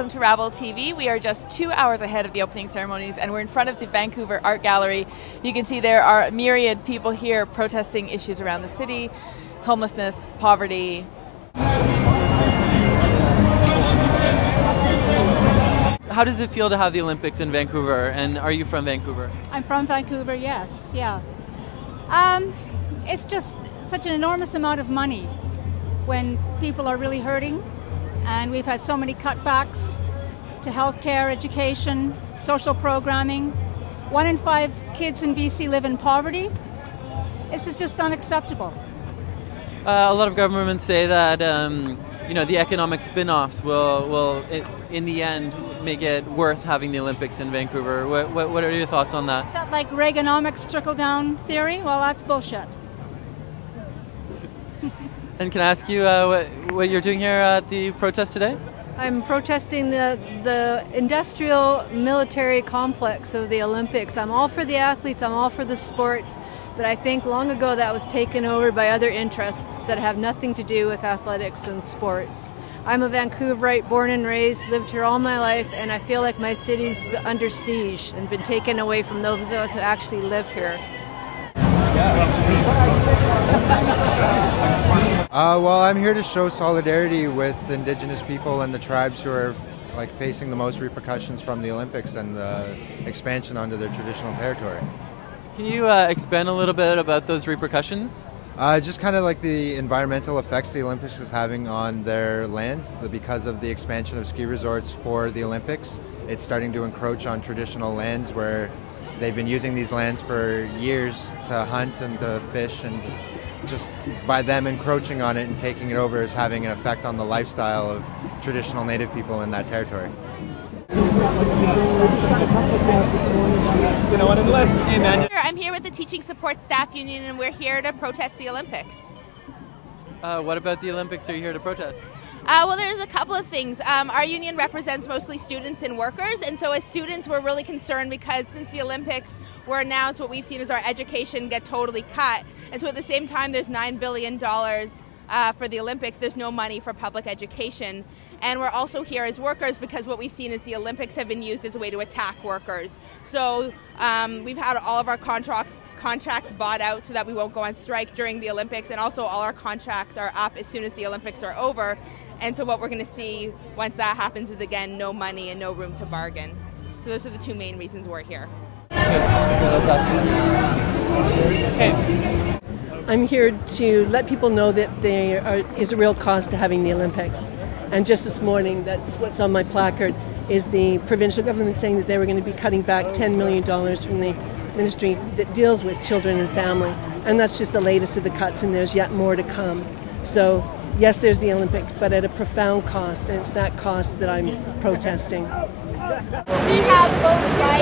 welcome to Rabble TV. We are just 2 hours ahead of the opening ceremonies and we're in front of the Vancouver Art Gallery. You can see there are myriad people here protesting issues around the city, homelessness, poverty. How does it feel to have the Olympics in Vancouver, and are you from Vancouver? I'm from Vancouver, yes, yeah. It's just such an enormous amount of money when people are really hurting, and we've had so many cutbacks to healthcare, education, social programming. 1 in 5 kids in BC live in poverty. This is just unacceptable. A lot of governments say that the economic spin-offs will in the end make it worth having the Olympics in Vancouver. What are your thoughts on that? Is that like Reaganomics trickle-down theory? Well, that's bullshit. And can I ask you what you're doing here at the protest today? I'm protesting the industrial military complex of the Olympics. I'm all for the athletes, I'm all for the sports, but I think long ago that was taken over by other interests that have nothing to do with athletics and sports. I'm a Vancouverite, born and raised, lived here all my life, and I feel like my city's under siege and been taken away from those of us who actually live here. Well, I'm here to show solidarity with Indigenous people and the tribes who are facing the most repercussions from the Olympics and the expansion onto their traditional territory. Can you expand a little bit about those repercussions? Just kind of like the environmental effects the Olympics is having on their lands. Because of the expansion of ski resorts for the Olympics, it's starting to encroach on traditional lands where they've been using these lands for years to hunt and to fish, and just by them encroaching on it and taking it over is having an effect on the lifestyle of traditional Native people in that territory. I'm here with the Teaching Support Staff Union and we're here to protest the Olympics. What about the Olympics are you here to protest? Well, there's a couple of things. Our union represents mostly students and workers, and so as students we're really concerned because since the Olympics were announced, what we've seen is our education get totally cut. And so at the same time there's $9 billion for the Olympics, there's no money for public education. And we're also here as workers because what we've seen is the Olympics have been used as a way to attack workers. So we've had all of our contracts bought out so that we won't go on strike during the Olympics, and also all our contracts are up as soon as the Olympics are over. And so what we're going to see once that happens is, again, no money and no room to bargain. So those are the two main reasons we're here. I'm here to let people know that there is a real cost to having the Olympics. And just this morning, that's what's on my placard, is the provincial government saying that they were going to be cutting back $10 million from the ministry that deals with children and family. And that's just the latest of the cuts, and there's yet more to come. So yes, there's the Olympics, but at a profound cost, and it's that cost that I'm protesting. We have both rights